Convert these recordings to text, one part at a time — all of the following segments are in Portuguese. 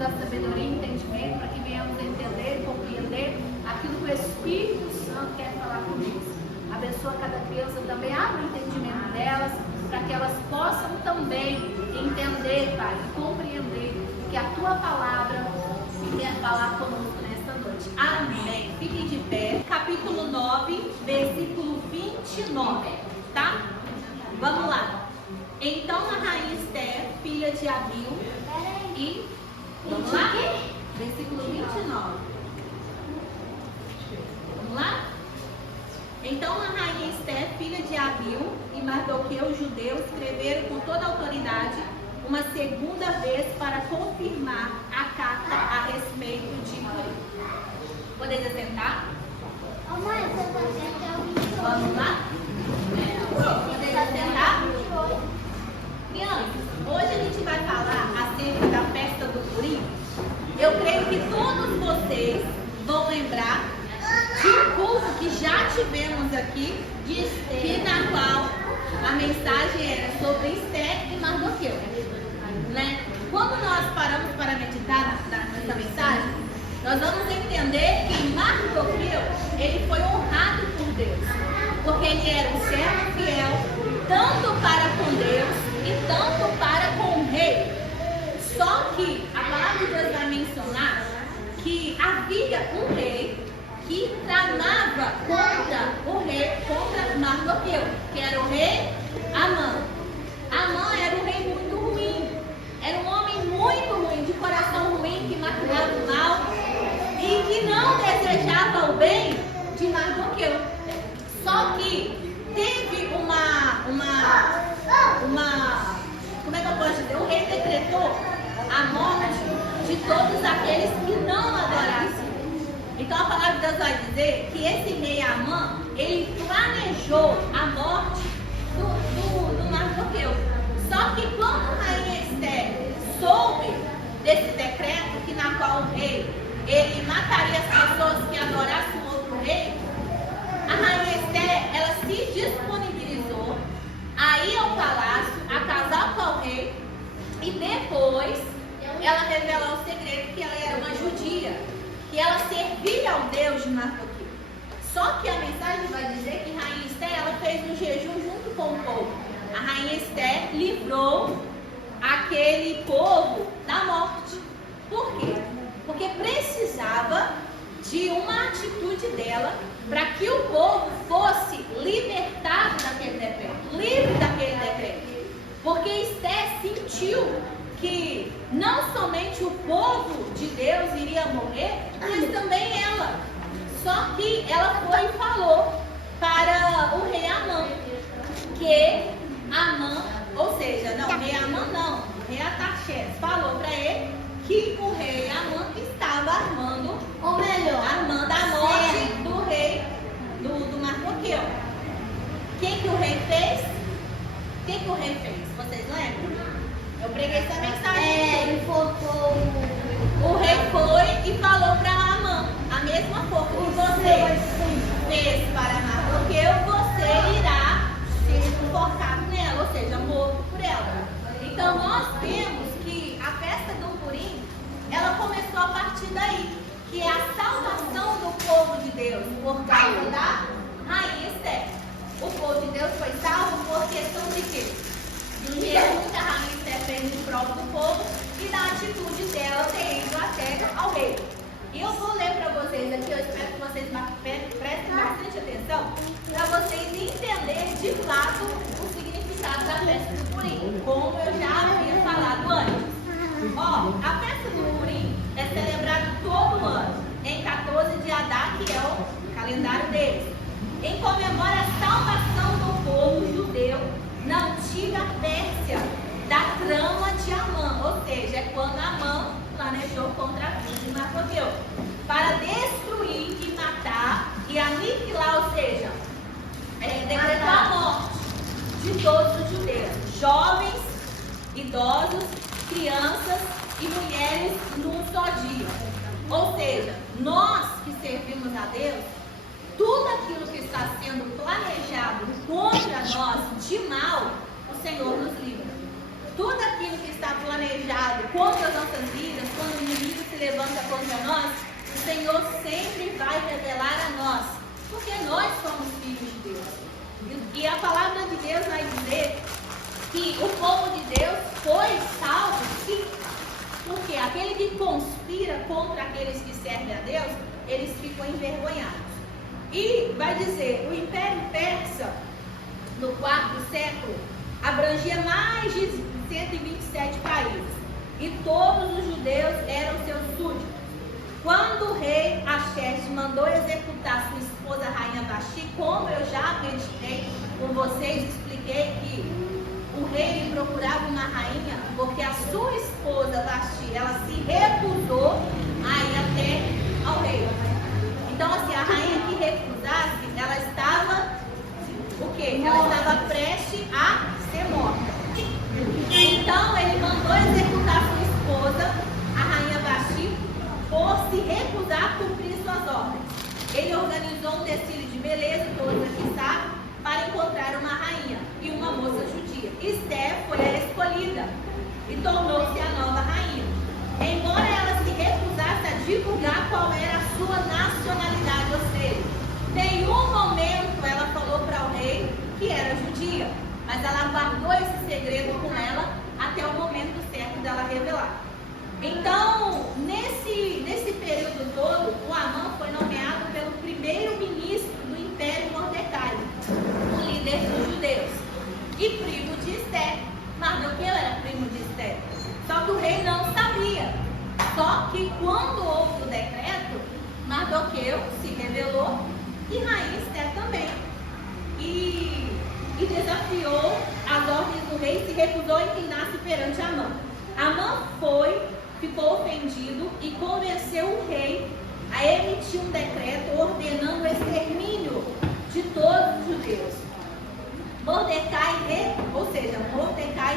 dar sabedoria e entendimento para que venhamos a entender e compreender aquilo que o Espírito Santo quer falar conosco. Abençoa cada criança também, abre o entendimento delas, para que elas possam também entender, Pai, e compreender que a Tua palavra quer falar conosco nesta noite. Amém. Fiquem de pé. Capítulo 9, versículo 29, tá? Vamos lá. Então a rainha Esther, filha de Abiú, e... Vamos lá? Versículo 29. Vamos lá? Então a rainha Esther, filha de Abiú, e Mardoqueu, judeu, escreveram com toda a autoridade uma segunda vez para confirmar a carta a respeito de Purim. Podeis assentar? Vamos lá? Podeis assentar? Crianças, hoje a gente vai falar acerca da festa do Purim. Eu creio que todos vocês vão lembrar de um culto que já tivemos aqui, que na qual a mensagem era sobre Esther e Mardoqueu, né? Quando nós paramos para meditar nessa mensagem, nós vamos entender que Mardoqueu, ele foi honrado por Deus, porque ele era um servo fiel, tanto para com Deus e tanto para com o rei. Só que a palavra de Deus vai mencionar que havia um rei que tramava contra o rei, contra Mardoqueu, que era o rei Amã. Amã era um rei muito ruim, era um homem muito ruim, de coração ruim, que maquinava o mal e que não desejava o bem de Mardoqueu. Só que teve uma como é que eu posso dizer? O rei decretou a morte de todos aqueles que não adorassem. Então a palavra de Deus vai dizer que esse rei Amã, ele planejou a morte do Mardoqueu. Só que quando a rainha Esther soube desse decreto, que na qual o rei, ele mataria as pessoas que adorassem o outro rei, a rainha Esther, ela se disponibilizou a ir ao palácio, a casar com o rei, e depois ela revelou o segredo que ela era uma judia, que ela servia ao Deus de Mardoqueu. Só que a mensagem vai dizer que a rainha Esther, ela fez um jejum junto com o povo. A rainha Esther livrou aquele povo da morte. Por quê? Porque precisava de uma atitude dela para que o povo fosse libertado daquele decreto, livre daquele decreto. Porque Esther sentiu que não somente o povo de Deus iria morrer, mas também ela. Só que ela foi e falou para o rei Amã que Amã, ou seja, não, o rei Amã não, o rei Artaxerxes falou para ele que o rei Amã estava armando, ou melhor, armando a morte do rei, do Mardoqueu. Quem que o rei fez? O que o rei fez? Vocês lembram? Eu preguei essa mensagem. Ele focou. O rei foi e falou para Amã: a mesma força que você fez para Mardoqueu, você irá ser enforcado nela, ou seja, morto por ela. Então nós vemos que a festa do Purim, ela começou a partir daí, que é a salvação do povo de Deus por causa da rainha Esther. O povo de Deus foi salvo por questão de quê? Do jejum que a rainha Esther fez em prol do povo e da atitude dela ter ido até ao rei. E eu vou ler para vocês aqui, eu espero que vocês prestem bastante atenção, para vocês entenderem de fato o significado da festa do Purim, como eu já havia falado antes. Ó, a festa do Purim é celebrada todo ano, em 14 de Adar, que é o calendário deles, em comemora a salvação do povo judeu na antiga Pérsia, da trama de Amã, ou seja, é quando Amã planejou contra a vida de Mardoqueu, para destruir e matar e aniquilar, ou seja, decretar a morte de todos os judeus, jovens, idosos, crianças e mulheres num só dia. Ou seja, nós que servimos a Deus, tudo aquilo que está sendo planejado contra nós de mal, o Senhor nos livra. Tudo aquilo que está planejado contra as nossas vidas, quando nos levanta contra nós, o Senhor sempre vai revelar a nós, porque nós somos filhos de Deus. E a palavra de Deus vai dizer que o povo de Deus foi salvo, sim, porque aquele que conspira contra aqueles que servem a Deus, eles ficam envergonhados. E vai dizer, o Império Persa, no 4º século, abrangia mais de 127 países, e todos os judeus eram seus súditos. Quando o rei Axerxes mandou executar sua esposa a rainha Vasti, como eu já acreditei com vocês, expliquei que o rei procurava uma rainha porque a sua esposa Vasti, ela se recusou a ir até ao rei. Então, assim, a rainha que recusasse, ela estava o quê? Ela estava prestes a ser morta. Então, ele mandou executar sua esposa, a rainha Vasti, por se recusar a cumprir suas ordens. Ele organizou um desfile de beleza, todos aqui sabem, para encontrar uma rainha e uma moça judia. Esther foi a escolhida e tornou-se a nova rainha. Embora ela se recusasse a divulgar qual era a sua nacionalidade, ou seja, em nenhum momento ela falou para o rei que era judia, mas ela guardou esse segredo com ela até o momento certo dela revelar. Então, nesse período todo, o Amã foi nomeado pelo primeiro-ministro do Império Mordecai, o líder dos judeus, e primo de Esther. Mardoqueu era primo de Esther, só que o rei não sabia. Só que quando houve o decreto, Mardoqueu se rebelou e rainha Esther também. E desafiou as ordens do rei e se recusou a inclinar-se perante Amã. Amã ficou ofendido e convenceu o rei a emitir um decreto ordenando o extermínio de todos os judeus. Mordecai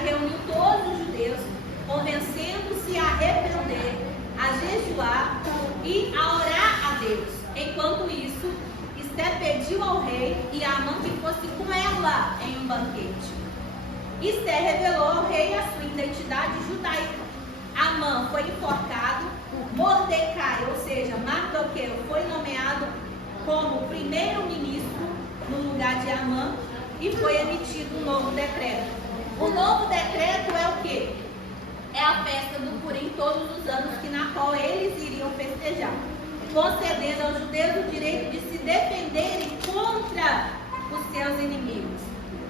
reuniu todos os judeus, convencendo-se a arrepender, a jejuar e a orar a Deus. Enquanto isso, Esther pediu ao rei e a Amã que fosse com ela em um banquete. Esther revelou ao rei a sua identidade judaica. Amã foi enforcado, Mordecai, ou seja, Mardoqueu, foi nomeado como primeiro-ministro no lugar de Amã e foi emitido um novo decreto. O novo decreto é o quê? É a festa do Purim todos os anos, na qual eles iriam festejar, concedendo aos judeus o direito de se defenderem contra os seus inimigos.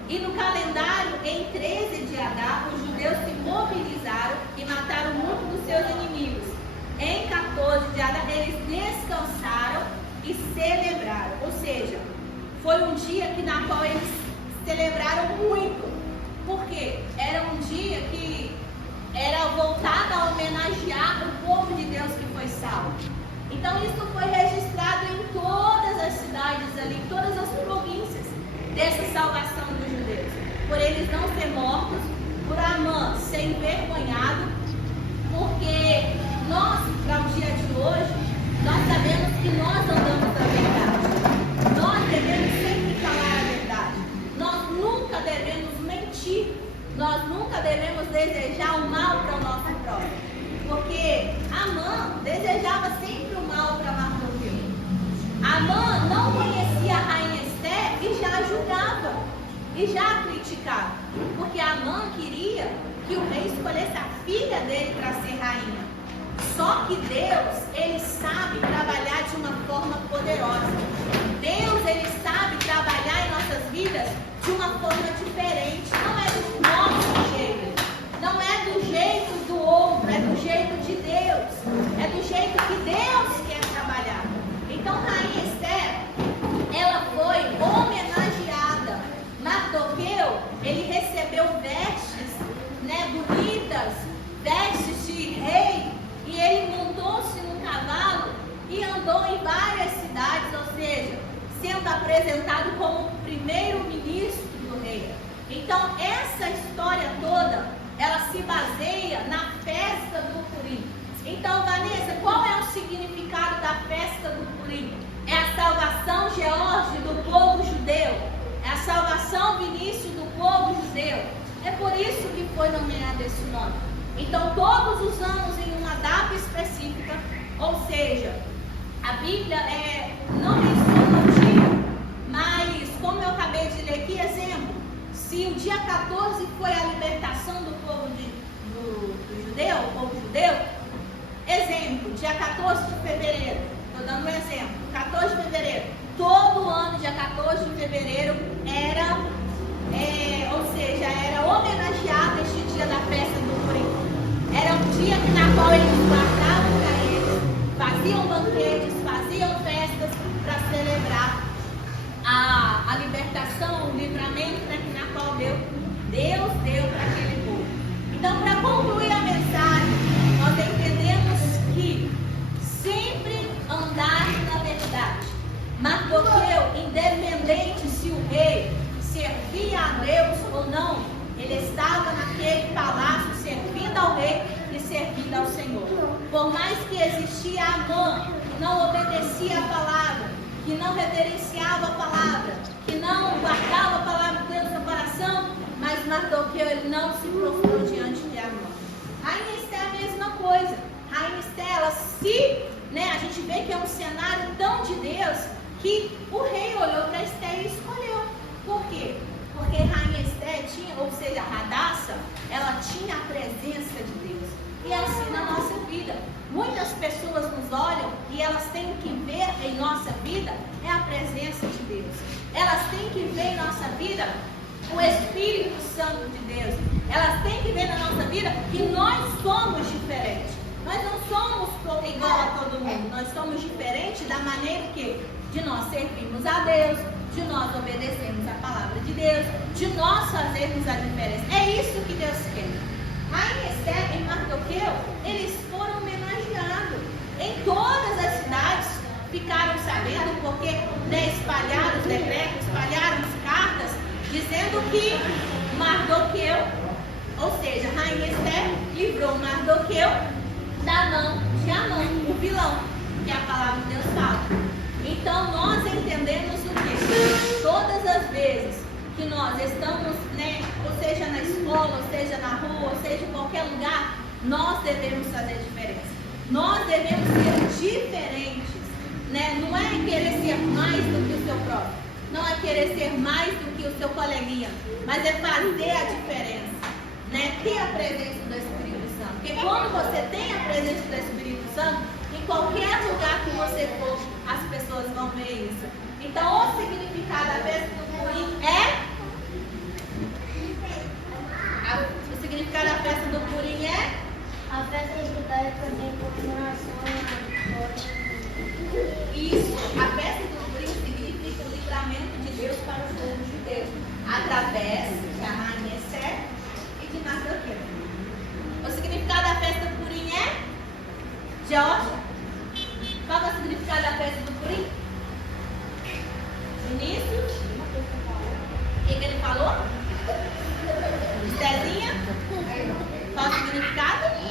E no calendário, em 13 de Adar, os judeus se mobilizaram e mataram muitos dos seus inimigos. Em 14 de Adar, eles descansaram e celebraram. Ou seja, foi um dia na qual eles celebraram muito. Por quê? Era um dia que era voltado a homenagear o povo de Deus que foi salvo. Então isso foi registrado em todas as cidades ali, em todas as províncias dessa salvação dos judeus. Por eles não ser mortos, por Amã ser envergonhado, porque nós, para o dia de hoje, nós sabemos que nós andamos a verdade. Nós devemos sempre falar a verdade. Nós nunca devemos mentir. Nós nunca devemos desejar o mal para o nosso próximo. Porque Amã desejava sempre o mal para Mardoqueu. Amã não conhecia a rainha Esther e já a julgava e já a criticava. Porque Amã queria que o rei escolhesse a filha dele para ser rainha. Só que Deus, Ele sabe trabalhar de uma forma poderosa. Deus, Ele sabe trabalhar em nossas vidas de uma forma diferente. Não é do nosso jeito. Não é do jeito do outro. É do jeito de Deus. É do jeito que Deus quer trabalhar. Então, rainha Esther, ela foi homenageada. Mardoqueu, ele recebeu vestes, bonitas, vestes de rei. E ele montou-se num cavalo e andou em várias cidades, ou seja, sendo apresentado como primeiro-ministro do rei. Então, essa história toda, ela se baseia na festa do Purim. Então, Vanessa, qual é o significado da festa do Purim? É a salvação, George, do povo judeu. É a salvação, Vinícius, do povo judeu. É por isso que foi nomeado esse nome. Então, todos os anos, em uma data específica, Bíblia não menciona o dia, mas como eu acabei de ler aqui, exemplo, se o dia 14 foi a libertação do povo judeu, o povo judeu, exemplo, dia 14 de fevereiro, estou dando um exemplo, 14 de fevereiro, todo ano, dia 14 de fevereiro, era homenageado este dia da festa do Purim. Era um dia na qual eles guardavam para eles, faziam banquetes, faziam festas para celebrar a libertação, o livramento, né, na qual Deus deu para aquele povo. Então, para concluir a mensagem, nós entendemos que sempre andar na verdade. Mardoqueu, independente se o rei servia a Deus ou não, ele estava naquele palácio servindo ao rei e servindo ao Senhor. Por mais que existia Amã, que não obedecia a palavra, que não reverenciava a palavra, que não guardava a palavra de Deus no coração, mas Mardoqueu, ele não se prostrou diante de Amã. Rainha Esté é a mesma coisa. Rainha Esté, ela a gente vê que é um cenário tão de Deus que o rei olhou para Esté e escolheu. Por quê? Porque Rainha Esté tinha, ou seja, Radassa, ela tinha a presença de Deus. E é assim na nossa vida. Muitas pessoas nos olham e elas têm que ver em nossa vida é a presença de Deus. Elas têm que ver em nossa vida o Espírito Santo de Deus. Elas têm que ver na nossa vida que nós somos diferentes. Nós não somos igual a todo mundo. Nós somos diferentes da maneira que de nós servirmos a Deus, de nós obedecermos a palavra de Deus, de nós fazermos a diferença. É isso que Deus quer. Rainha Esté e Mardoqueu, eles foram homenageados. Em todas as cidades ficaram sabendo, porque espalharam os decretos, espalharam as cartas, dizendo que Mardoqueu, ou seja, Rainha Esté livrou Mardoqueu da mão de Amã, o vilão, que a palavra de Deus fala. Então nós entendemos o que? Todas as vezes que nós estamos, ou seja na escola, ou seja na rua, ou seja em qualquer lugar, nós devemos fazer diferença. Nós devemos ser diferentes, Não é querer ser mais do que o seu próprio, não é querer ser mais do que o seu coleguinha, mas é fazer a diferença, Ter a presença do Espírito Santo. Porque quando você tem a presença do Espírito Santo, em qualquer lugar que você for, as pessoas vão ver isso. Então, o significado da festa do Purim o significado da festa do Purim é? A festa judaica também comemoração. Isso, a festa do Purim significa o livramento de Deus para o povo judeu, através da Rainha Esté e de Mardoqueu. O significado da festa do Purim é? Jorge? Qual é o significado da festa do Purim? Vinícius? O que ele falou? Estezinha? Qual o significado?